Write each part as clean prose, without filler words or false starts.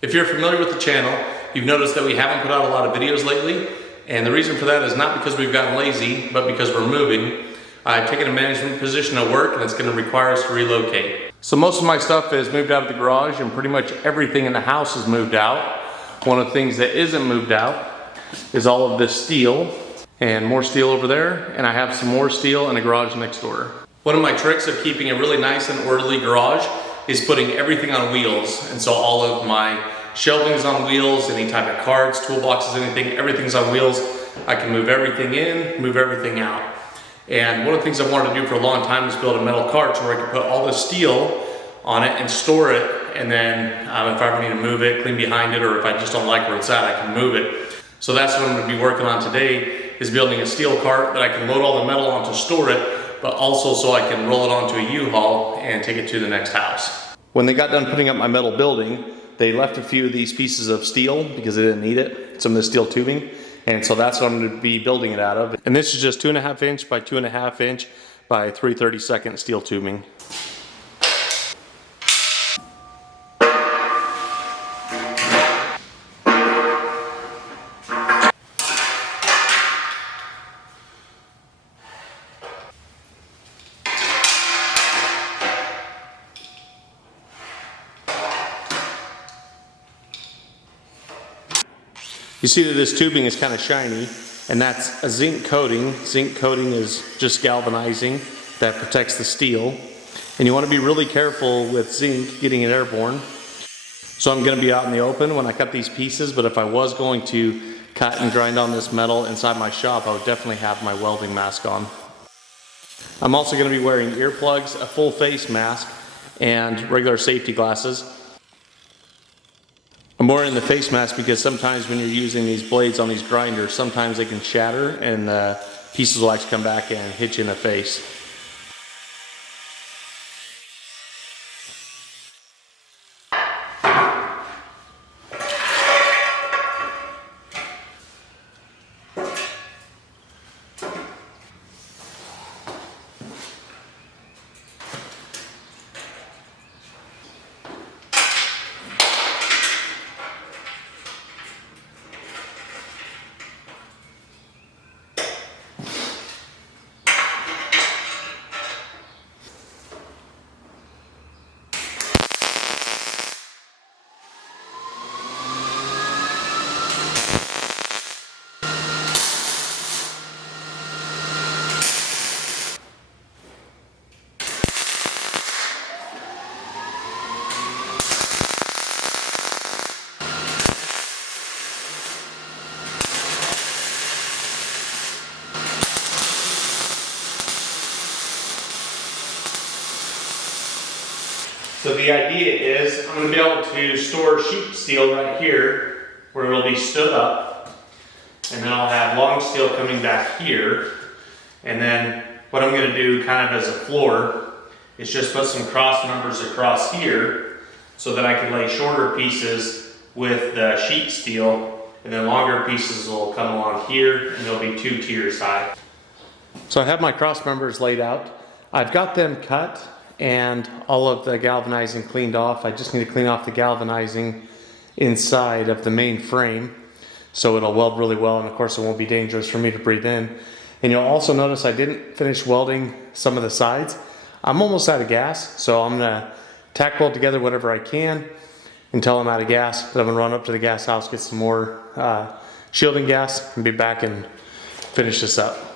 If you're familiar with the channel, you've noticed that we haven't put out a lot of videos lately, and the reason for that is not because we've gotten lazy, but because we're moving. I've taken a management position at work and it's going to require us to relocate. So most of my stuff is moved out of the garage and pretty much everything in the house is moved out. One of the things that isn't moved out is all of this steel, and more steel over there, and I have some more steel in a garage next door. One of my tricks of keeping a really nice and orderly garage is putting everything on wheels. And so all of my shelving is on wheels, any type of carts, toolboxes, anything, everything's on wheels. I can move everything in, move everything out. And one of the things I wanted to do for a long time is build a metal cart where I could put all the steel on it and store it. And then if I ever need to move it, clean behind it, or if I just don't like where it's at, I can move it. So that's what I'm going to be working on today, is building a steel cart that I can load all the metal on to store it, but also so I can roll it onto a U-Haul and take it to the next house. When they got done putting up my metal building, they left a few of these pieces of steel because they didn't need it, some of the steel tubing, and so that's what I'm going to be building it out of. And this is just 2.5 inch by 2.5 inch by 3/32 steel tubing. You see that this tubing is kind of shiny, and that's a zinc coating. Zinc coating is just galvanizing that protects the steel. And you want to be really careful with zinc getting it airborne. So I'm going to be out in the open when I cut these pieces, but if I was going to cut and grind on this metal inside my shop, I would definitely have my welding mask on. I'm also going to be wearing earplugs, a full face mask, and regular safety glasses. I'm wearing the face mask because sometimes when you're using these blades on these grinders, sometimes they can shatter and the pieces will actually come back and hit you in the face. So the idea is I'm going to be able to store sheet steel right here where it'll be stood up, and then I'll have long steel coming back here, and then what I'm going to do kind of as a floor is just put some cross members across here so that I can lay shorter pieces with the sheet steel, and then longer pieces will come along here and there'll be 2 tiers high. So I have my cross members laid out. I've got them cut and all of the galvanizing cleaned off. I just need to clean off the galvanizing inside of the main frame so it'll weld really well, and of course it won't be dangerous for me to breathe in. And you'll also notice I didn't finish welding some of the sides. I'm almost out of gas, so I'm gonna tack weld together whatever I can until I'm out of gas. But I'm gonna run up to the gas house, get some more shielding gas, and be back and finish this up.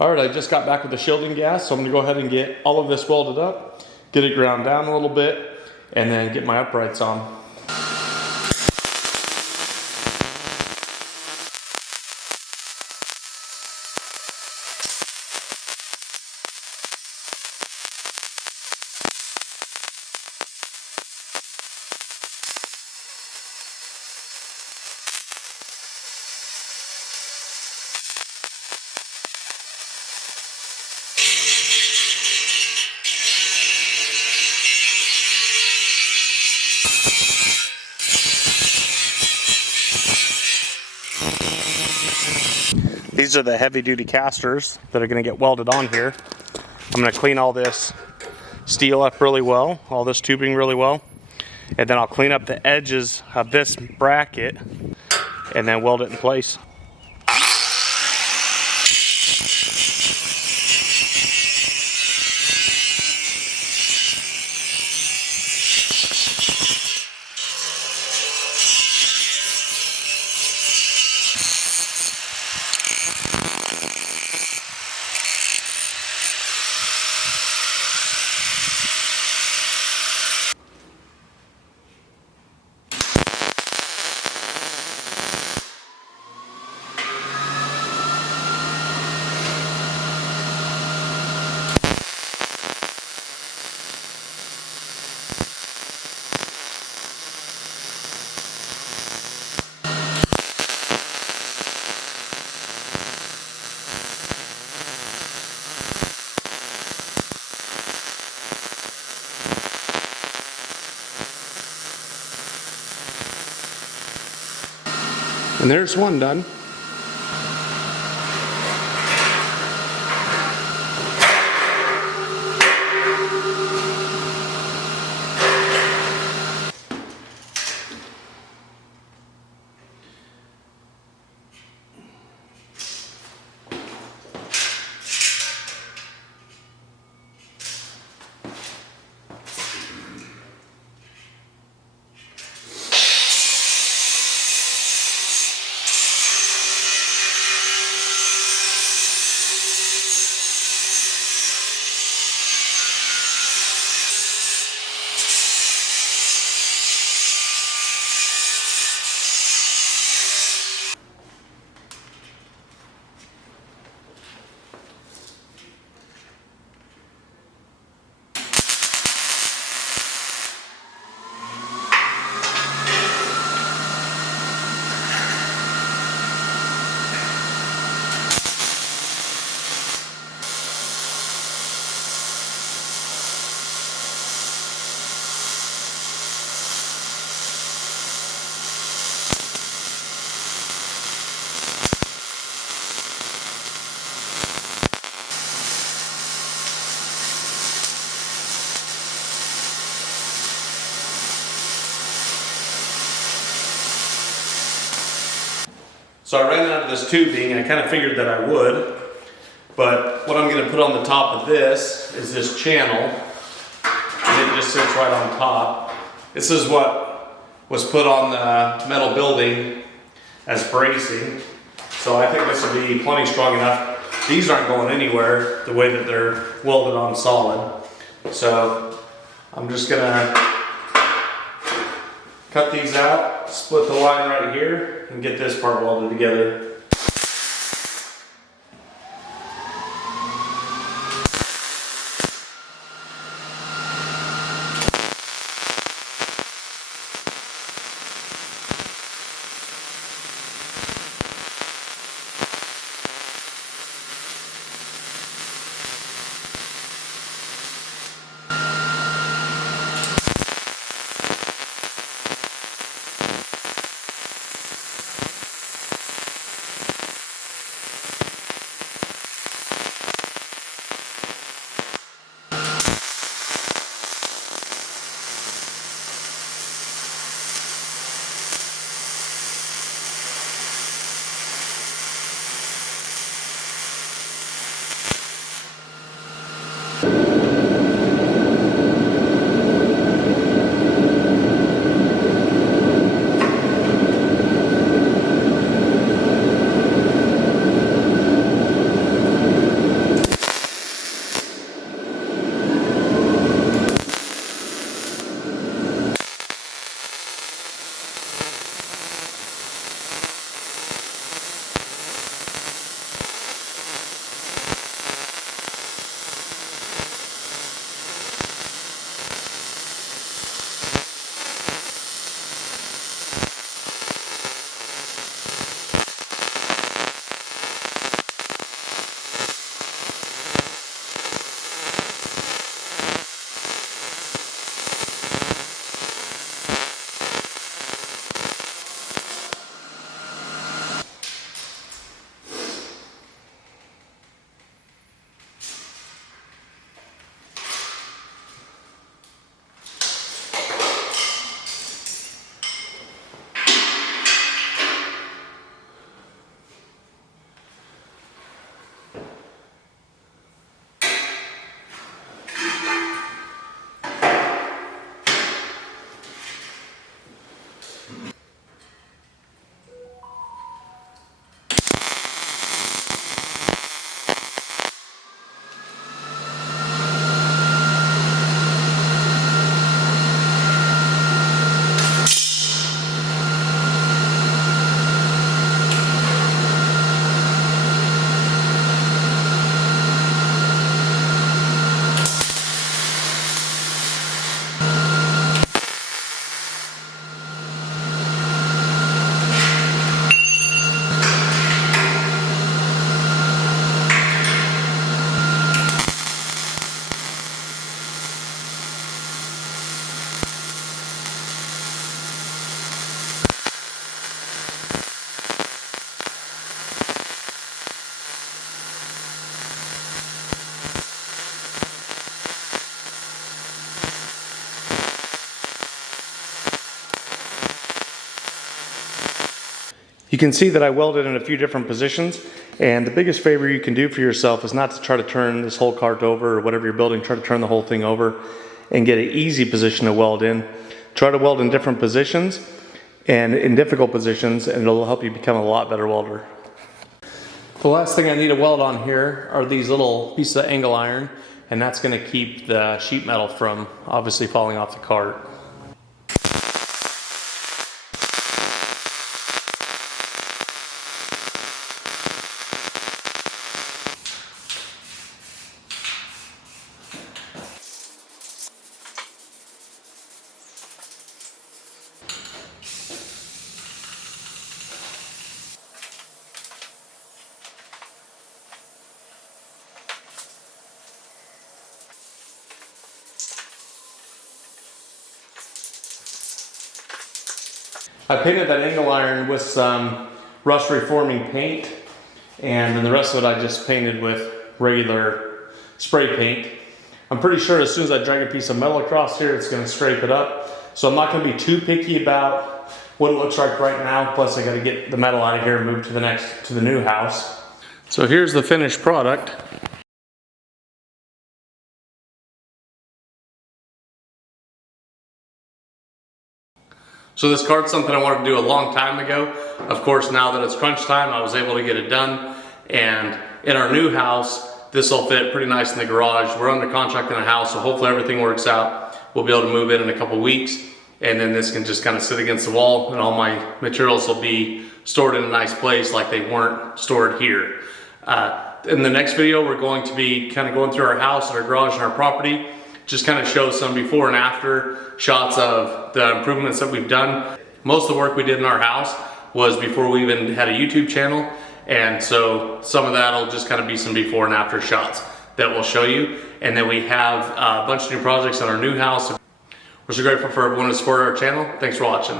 All right, I just got back with the shielding gas, so I'm gonna go ahead and get all of this welded up, get it ground down a little bit, and then get my uprights on. These are the heavy duty casters that are going to get welded on here. I'm going to clean all this steel up really well, all this tubing really well, and then I'll clean up the edges of this bracket and then weld it in place. And there's one done. So I ran out of this tubing, and I kind of figured that I would, but what I'm going to put on the top of this is this channel, and it just sits right on top. This is what was put on the metal building as bracing, so I think this will be plenty strong enough. These aren't going anywhere the way that they're welded on solid, so I'm just going to cut these out, split the line right here, and get this part welded together. You can see that I welded in a few different positions, and the biggest favor you can do for yourself is not to try to turn this whole cart over or whatever you're building, try to turn the whole thing over and get an easy position to weld in. Try to weld in different positions and in difficult positions, and it'll help you become a lot better welder. The last thing I need to weld on here are these little pieces of angle iron, and that's going to keep the sheet metal from obviously falling off the cart. I painted that angle iron with some rust reforming paint, and then the rest of it I just painted with regular spray paint. I'm pretty sure as soon as I drag a piece of metal across here, it's going to scrape it up. So I'm not going to be too picky about what it looks like right now. Plus I got to get the metal out of here and move to the new house. So here's the finished product. So this cart's something I wanted to do a long time ago. Of course, now that it's crunch time, I was able to get it done. And in our new house, this will fit pretty nice in the garage. We're under contract in a house, so hopefully everything works out. We'll be able to move in a couple weeks, and then this can just kind of sit against the wall, and all my materials will be stored in a nice place like they weren't stored here. In the next video, we're going to be kind of going through our house, our garage, and our property. Just kind of show some before and after shots of the improvements that we've done. Most of the work we did in our house was before we even had a YouTube channel, and so some of that will just kind of be some before and after shots that we'll show you. And then we have a bunch of new projects in our new house. We're so grateful for everyone who supported our channel. Thanks for watching.